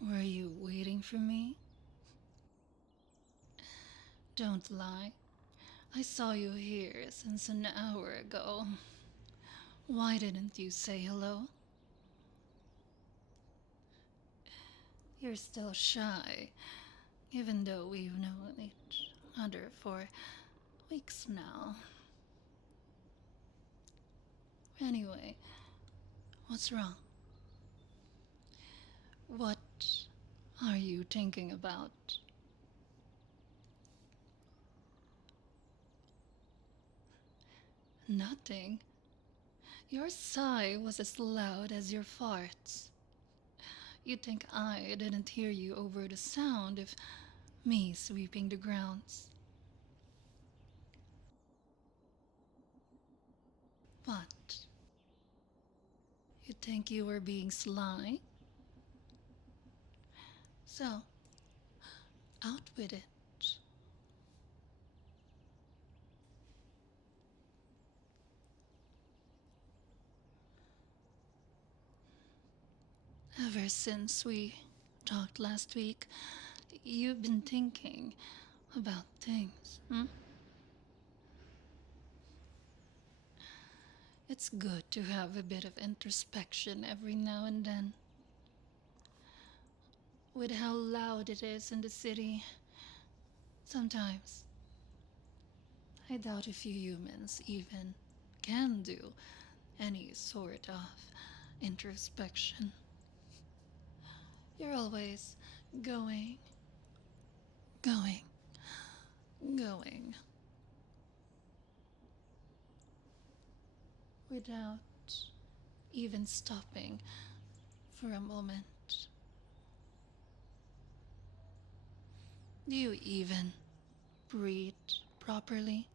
Were you waiting for me? Don't lie. I saw you here since an hour ago. Why didn't you say hello? You're still shy, even though we've known each other for weeks now. Anyway, what's wrong? What are you thinking about? Nothing. Your sigh was as loud as your farts. You'd think I didn't hear you over the sound of me sweeping the grounds. What? You think you were being sly? So, out with it. Ever since we talked last week, you've been thinking about things, hmm? It's good to have a bit of introspection every now and then. With how loud it is in the city, sometimes I doubt if you humans even can do any sort of introspection. You're always going, going, going, without even stopping for a moment. Do you even breathe properly?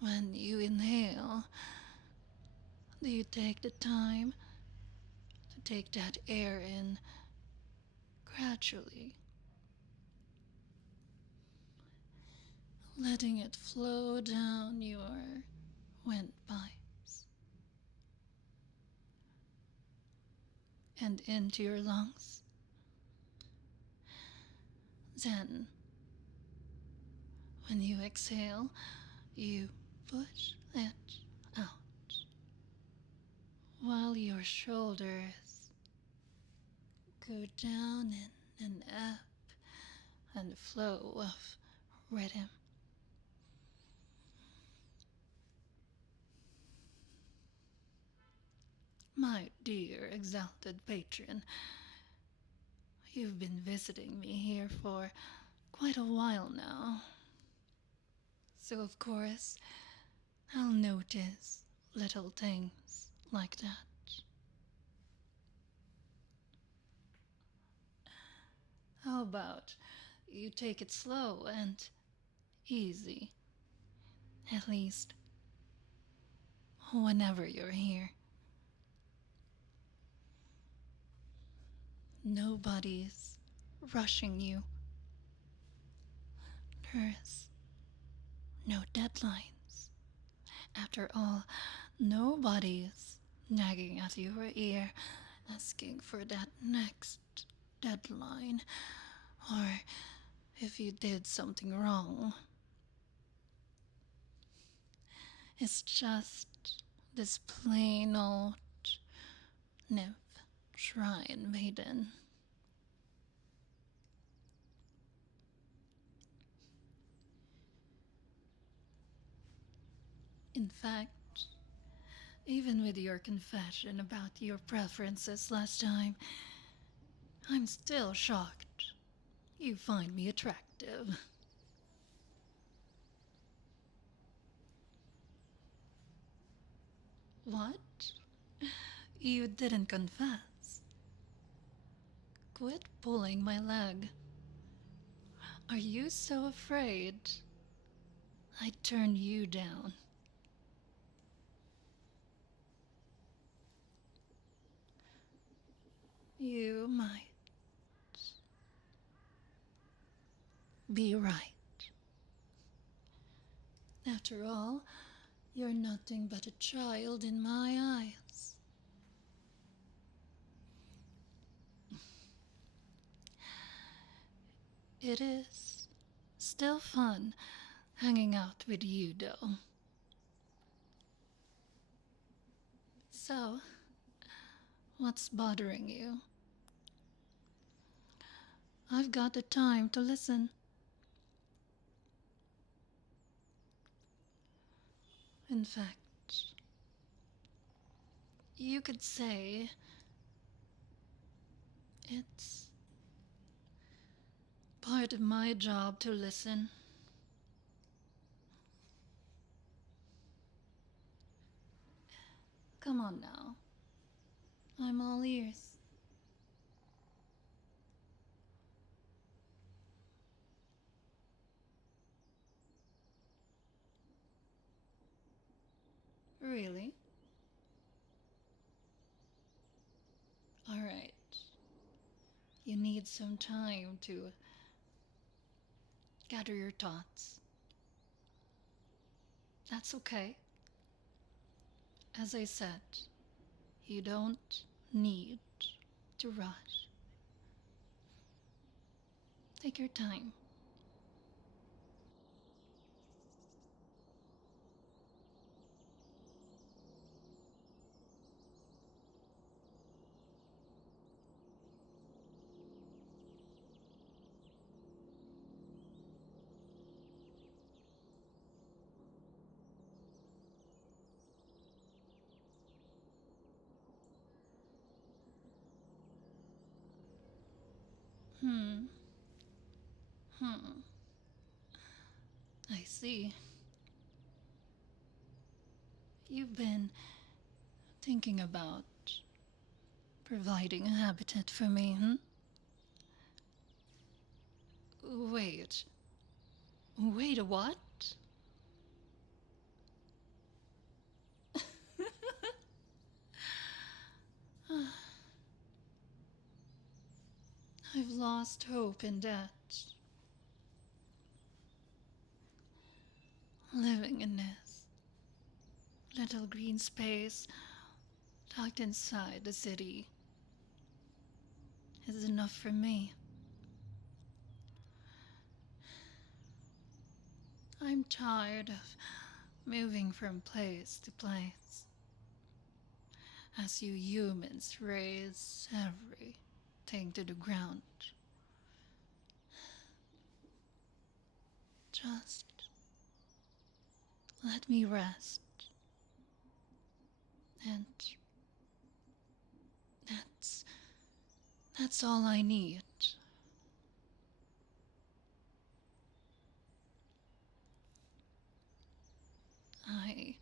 When you inhale, do you take the time to take that air in gradually, letting it flow down your windpipes and into your lungs? Then, when you exhale, you push it out while your shoulders go down in and up and the flow of rhythm. My dear exalted patron, you've been visiting me here for quite a while now. So, of course, I'll notice little things like that. How about you take it slow and easy? At least, whenever you're here. Nobody's rushing you. There's no deadlines. After all, nobody's nagging at your ear asking for that next deadline, or if you did something wrong. It's just this plain old nymph shrine maiden. In fact, even with your confession about your preferences last time, I'm still shocked you find me attractive. What? You didn't confess? Quit pulling my leg. Are you so afraid I'd turn you down? You might be right. After all, you're nothing but a child in my eyes. It is still fun hanging out with you, though. So, what's bothering you? I've got the time to listen. In fact, you could say it's part of my job to listen. Come on now. I'm all ears. Really? Alright. You need some time to gather your thoughts. That's okay. As I said, you don't need to rush. Take your time. Hmm. Hmm. I see. You've been thinking about providing a habitat for me, hmm? Wait. Wait, a what? I've lost hope in that. Living in this little green space tucked inside the city is enough for me. I'm tired of moving from place to place as you humans raise everything to the ground. Just let me rest, and that's that's all I need. I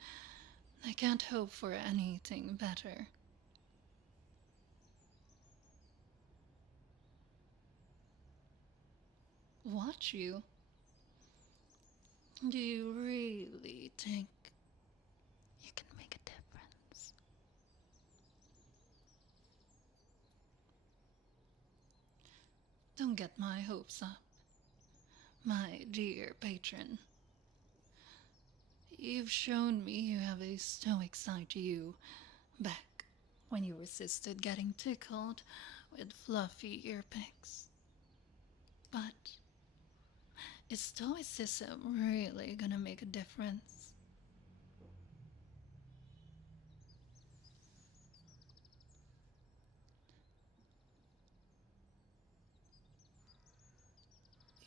I can't hope for anything better. Watch you? Do you really think you can make a difference? Don't get my hopes up, my dear patron. You've shown me you have a stoic side to you back when you resisted getting tickled with fluffy earpicks. But is stoicism really gonna make a difference?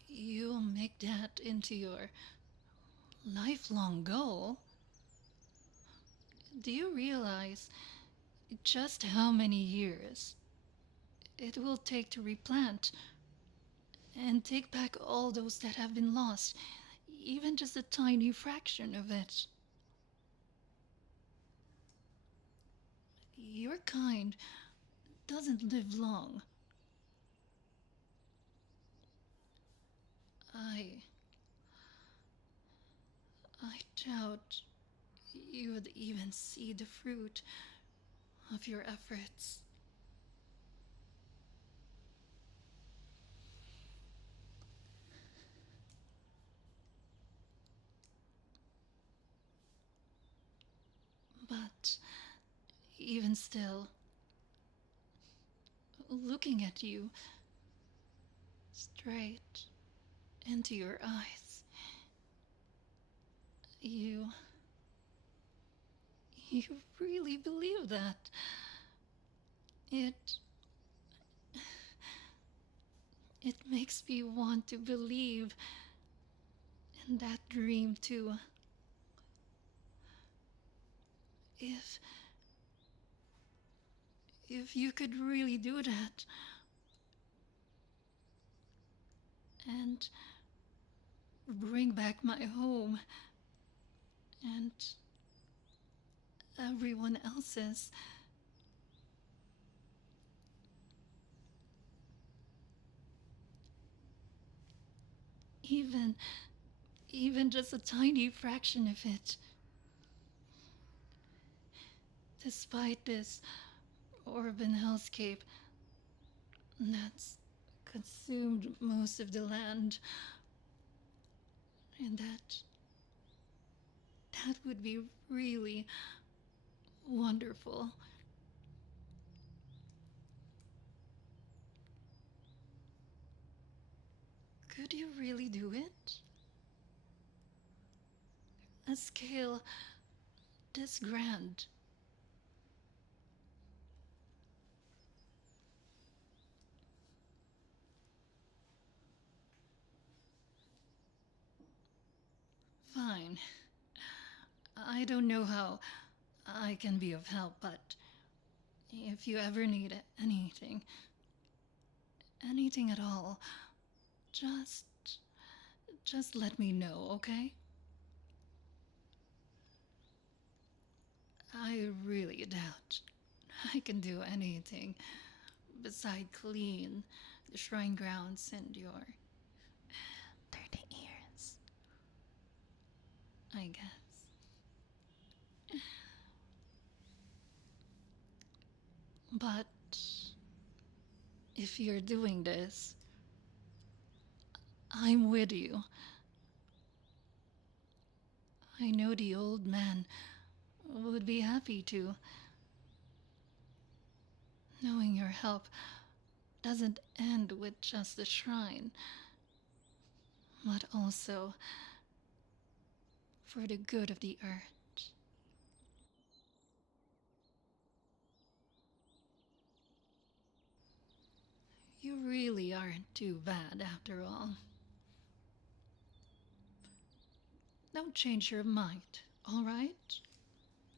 You'll make that into your lifelong goal? Do you realize just how many years it will take to replant and take back all those that have been lost, even just a tiny fraction of it? Your kind doesn't live long. I I doubt you would even see the fruit of your efforts. But even still, looking at you straight into your eyes. You. You really believe that? It. It makes me want to believe in that dream too. If. If you could really do that. And bring back my home. And everyone else's. Even. Even just a tiny fraction of it. Despite this urban hellscape that's consumed most of the land. And that would be really wonderful. Could you really do it? A scale this grand? Fine. I don't know how I can be of help, but if you ever need anything, anything at all, just just let me know, okay? I really doubt I can do anything beside clean the shrine grounds and your dirty ears, I guess. But if you're doing this, I'm with you. I know the old man would be happy to. Knowing your help doesn't end with just the shrine, but also for the good of the earth. You really aren't too bad after all. Don't change your mind, alright?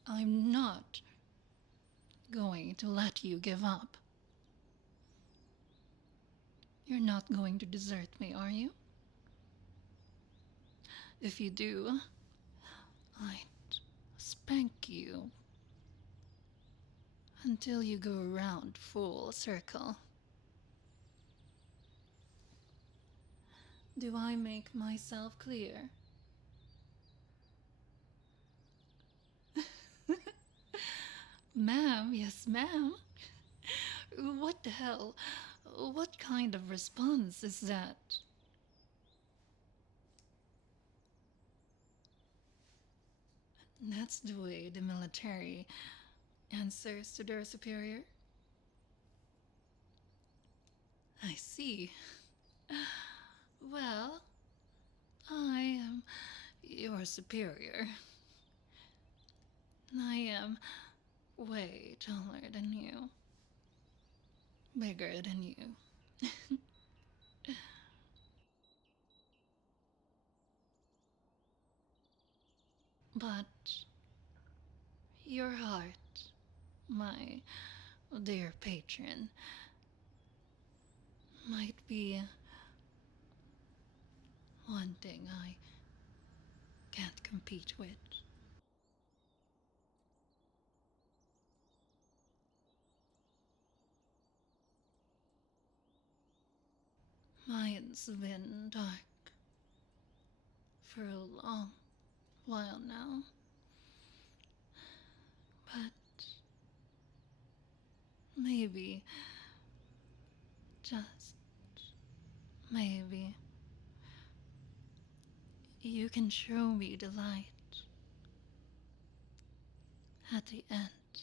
I'm not going to let you give up. You're not going to desert me, are you? If you do, I'd spank you until you go around full circle. Do I make myself clear? Ma'am, yes, ma'am. What the hell? What kind of response is that? That's the way the military answers to their superior? I see. Well, I am your superior. I am way taller than you, bigger than you. But your heart, my dear patron, might be one thing I can't compete with. Mine's been dark for a long while now, but maybe, just maybe, you can show me the light at the end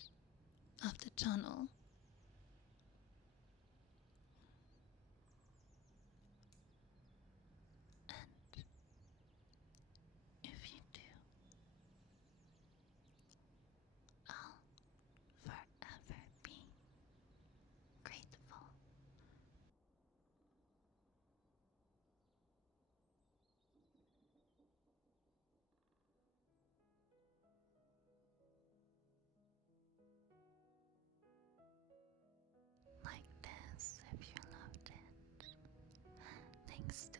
of the tunnel. next